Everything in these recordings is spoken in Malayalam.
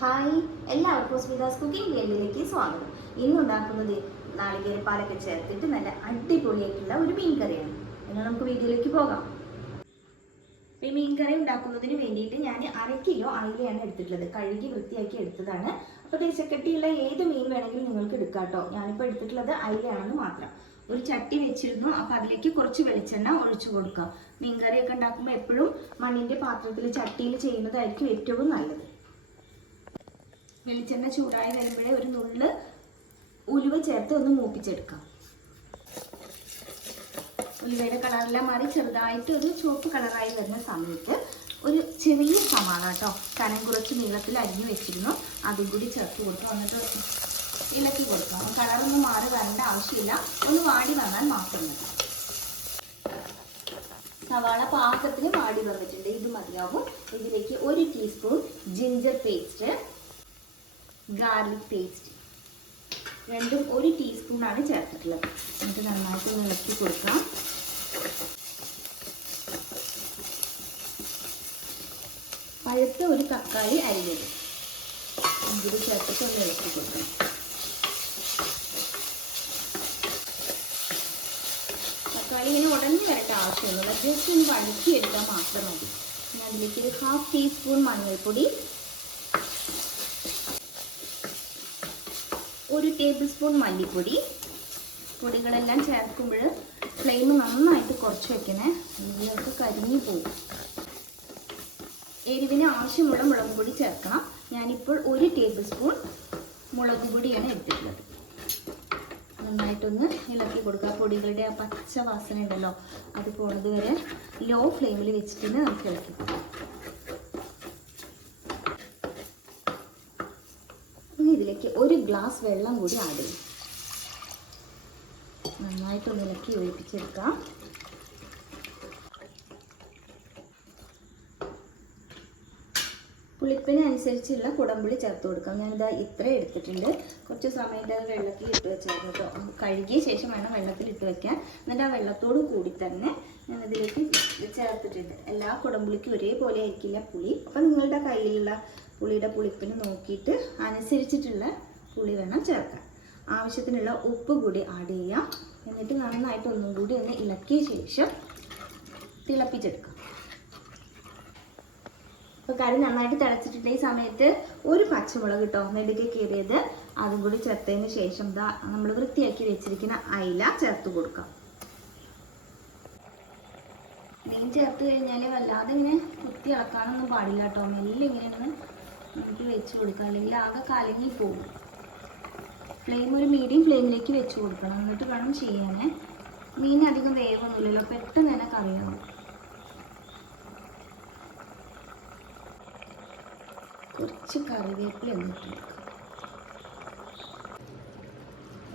ഹായ് എല്ലാവർക്കും സ്മിതാസ് കുക്കിംഗ് വേൾഡിലേക്ക് സ്വാഗതം. ഇന്ന് ഉണ്ടാക്കുന്നത് നാളികേരപ്പാലൊക്കെ ചേർത്തിട്ട് നല്ല അടിപൊളിയായിട്ടുള്ള ഒരു മീൻ കറിയാണ്. എന്നാൽ നമുക്ക് വീഡിയോയിലേക്ക് പോകാം. ഈ മീൻ കറി ഉണ്ടാക്കുന്നതിന് വേണ്ടിയിട്ട് ഞാൻ അര കിലോ അയിലയാണ് എടുത്തിട്ടുള്ളത്. കഴുകി വൃത്തിയാക്കി എടുത്തതാണ്. അപ്പോൾ ചക്കട്ടിയുള്ള ഏത് മീൻ വേണമെങ്കിലും നിങ്ങൾക്ക് എടുക്കാം കേട്ടോ. ഞാനിപ്പോൾ എടുത്തിട്ടുള്ളത് അയിലയാണെന്ന് മാത്രം. ഒരു ചട്ടി വെച്ചിരുന്നു. അപ്പോൾ അതിലേക്ക് കുറച്ച് വെളിച്ചെണ്ണ ഒഴിച്ചു കൊടുക്കാം. മീൻകറിയൊക്കെ ഉണ്ടാക്കുമ്പോൾ എപ്പോഴും മണ്ണിന്റെ പാത്രത്തിൽ ചട്ടിയിൽ ചെയ്യുന്നതായിരിക്കും ഏറ്റവും നല്ലത്. വെളിച്ചെണ്ണ ചൂടായി വരുമ്പോഴേ ഒരു നുള്ള് ഉലുവ ചേർത്ത് ഒന്ന് മൂപ്പിച്ചെടുക്കാം. ഉലുവയുടെ കളറെല്ലാം മാറി ചെറുതായിട്ട് ഒരു ചുവപ്പ് കളറായി വരുന്ന സമയത്ത് ഒരു ചെറിയ സമാധാനം കേട്ടോ കനം കുറച്ച് നീളത്തിൽ അരിഞ്ഞു വെച്ചിരുന്നു. അതും കൂടി ചേർത്ത് കൊടുക്കാം. എന്നിട്ട് ഇളക്കി കൊടുക്കാം. കളറൊന്നും മാറി വരേണ്ട ആവശ്യമില്ല. ഒന്ന് വാടി വന്നാൽ മാത്രം മതി. സവാള പാകത്തിന് വാടി വന്നിട്ടുണ്ട്. ഇത് മതിയാവും. ഇതിലേക്ക് ഒരു teaspoon ginger paste garlic paste രണ്ടും ഒരു ടീസ്പൂണാണ് ചേർത്തിട്ടുള്ളത്. എന്നിട്ട് നന്നായിട്ട് ഒന്ന് ഇളക്കി കൊടുക്കാം. പഴുത്ത ഒരു തക്കാളി അരിഞ്ഞത്. ഇതിൽ ചേർത്തിട്ട് ഒന്ന് ഇളക്കി കൊടുക്കാം. തക്കാളി ഇങ്ങനെ ഉടഞ്ഞു വരേണ്ട ആവശ്യമൊന്നുമില്ല ജസ്റ്റ് ഒന്ന് വഴറ്റി എടുത്താൽ മാത്രം മതി. ഞാൻ അതിലേക്ക് ഒരു ഹാഫ് ടീസ്പൂൺ മഞ്ഞൾപ്പൊടി ഒരു ടേബിൾ സ്പൂൺ മല്ലിപ്പൊടി. പൊടികളെല്ലാം ചേർക്കുമ്പോൾ ഫ്ലെയിം നന്നായിട്ട് കുറച്ച് വെക്കണേ. ഇതിലൊക്കെ കരിഞ്ഞു പോകും എരിവിന് ആവശ്യമുള്ള മുളക് പൊടി ചേർക്കണം. ഞാനിപ്പോൾ ഒരു ടേബിൾ സ്പൂൺ മുളക് പൊടിയാണ് എടുത്തിട്ടുള്ളത്. നന്നായിട്ടൊന്ന് ഇളക്കി കൊടുക്കുക. പൊടികളുടെ ആ പച്ച വാസന ഉണ്ടല്ലോ അത് പോണത് വരെ ലോ ഫ്ലെയിമിൽ വെച്ചിട്ട് നമുക്ക് ഇളക്കി കൊടുക്കാം ഇതിലേക്ക് ഒരു ഗ്ലാസ് വെള്ളം കൂടി ആഡ് ചെയ്യും. നന്നായിട്ടൊന്ന് ഇളക്കി ഒഴിപ്പിച്ചെടുക്കാം പുളിപ്പിന് അനുസരിച്ചുള്ള കുടമ്പുളി ചേർത്ത് കൊടുക്കാം. ഞാനിതാ ഇത്ര എടുത്തിട്ടുണ്ട്. കുറച്ച് സമയത്ത് അത് വെള്ളത്തിൽ ഇട്ട് വെച്ചായിരുന്നു കേട്ടോ. കഴുകിയ ശേഷം വേണം വെള്ളത്തിൽ ഇട്ട് വെക്കാൻ. എന്നിട്ട് ആ വെള്ളത്തോട് കൂടി തന്നെ ഞാൻ ഇതിലേക്ക് ചേർത്തിട്ടുണ്ട്. എല്ലാ കുടമ്പുളിക്കും ഒരേപോലെ ആയിരിക്കില്ല പുളി. അപ്പം നിങ്ങളുടെ കയ്യിലുള്ള പുളിയുടെ പുളിപ്പിന് നോക്കിയിട്ട് അനുസരിച്ചിട്ടുള്ള പുളി വേണം ചേർക്കാൻ. ആവശ്യത്തിനുള്ള ഉപ്പ് കൂടി ആഡ് ചെയ്യാം. എന്നിട്ട് നന്നായിട്ട് ഒന്നും കൂടി ഒന്ന് ഇളക്കിയ ശേഷം തിളപ്പിച്ചെടുക്കാം. അപ്പോൾ കറി നന്നായിട്ട് തിളച്ചിട്ടുണ്ട്. ഈ സമയത്ത് ഒരു പച്ചമുളക് കിട്ടോ നെടുകെ കീറിയത് അതും കൂടി ചേർത്തതിന് ശേഷം ദാ നമ്മൾ വൃത്തിയാക്കി വെച്ചിരിക്കുന്ന അയില ചേർത്ത് കൊടുക്കാം. മീൻ ചേർത്ത് കഴിഞ്ഞാൽ വല്ലാതെ ഇങ്ങനെ കുത്തി ഇളക്കാനൊന്നും പാടില്ല കേട്ടോ. മെല്ലെ ഇങ്ങനെ ഒന്ന് നമുക്ക് വെച്ച് കൊടുക്കുക അല്ലെങ്കിൽ ആകെ കലങ്ങി പോകും. ഫ്ലെയിം ഒരു മീഡിയം ഫ്ലെയിമിലേക്ക് വെച്ച് കൊടുക്കണം. എന്നിട്ട് വേണം ചെയ്യാനേ. മീൻ അധികം വേവൊന്നുമില്ലല്ലോ. പെട്ടെന്ന് തന്നെ കറിയാവും കുറച്ച് കറിവേപ്പില എന്നിട്ട്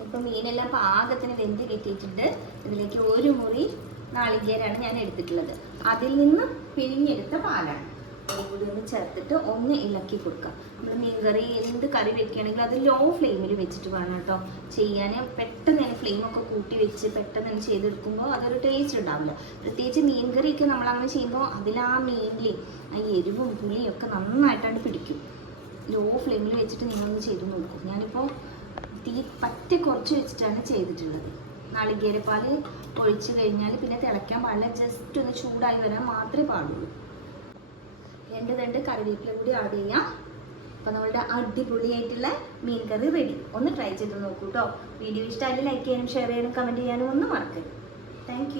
ഇപ്പം മീനെല്ലാം പാകത്തിന് വെന്ത് കെട്ടിയിട്ടുണ്ട്. ഇതിലേക്ക് ഒരു മുറി നാളികേരാണ് ഞാൻ എടുത്തിട്ടുള്ളത്. അതിൽ നിന്ന് പിഴിഞ്ഞെടുത്ത പാലാണ്. അതുകൂടി ഒന്ന് ചേർത്തിട്ട് ഒന്ന് ഇളക്കി കൊടുക്കുക. നമ്മൾ മീൻ കറി എന്ത് കറി വെക്കുകയാണെങ്കിലും അത് ലോ ഫ്ലെയിമിൽ വെച്ചിട്ട് വേണം കേട്ടോ. ചെയ്യാൻ പെട്ടെന്ന് തന്നെ ഫ്ലെയിമൊക്കെ കൂട്ടി വെച്ച് പെട്ടെന്ന് തന്നെ ചെയ്തെടുക്കുമ്പോൾ അതൊരു ടേസ്റ്റ് ഉണ്ടാവില്ല. പ്രത്യേകിച്ച് മീൻ കറിയൊക്കെ നമ്മൾ അങ്ങനെ ചെയ്യുമ്പോൾ അതിൽ ആ മീനിൽ ആ എരിവും പുളിയും ഒക്കെ നന്നായിട്ടാണ് പിടിക്കും. ലോ ഫ്ലെയിമിൽ വെച്ചിട്ട് നിങ്ങളൊന്ന് ചെയ്ത് നോക്കും. ഞാനിപ്പോൾ തീ പറ്റി കുറച്ച് വെച്ചിട്ടാണ് ചെയ്തിട്ടുള്ളത്. നാളികേരപ്പാൽ ഒഴിച്ച് കഴിഞ്ഞാൽ പിന്നെ തിളയ്ക്കാൻ പാടില്ല. ജസ്റ്റ് ഒന്ന് ചൂടായി വരാൻ മാത്രമേ പാടുള്ളൂ. രണ്ട് രണ്ട് കറിവേപ്പില കൂടി ആഡ് ചെയ്യാം. അപ്പോൾ നമ്മളുടെ അടിപൊളിയായിട്ടുള്ള മീൻ കറി റെഡി ഒന്ന് ട്രൈ ചെയ്ത് നോക്കൂ കേട്ടോ വീഡിയോ ഇഷ്ടമായാലും ലൈക്ക് ചെയ്യാനും ഷെയർ ചെയ്യാനും കമന്റ് ചെയ്യാനും ഒന്നും മറക്കരുത്. താങ്ക്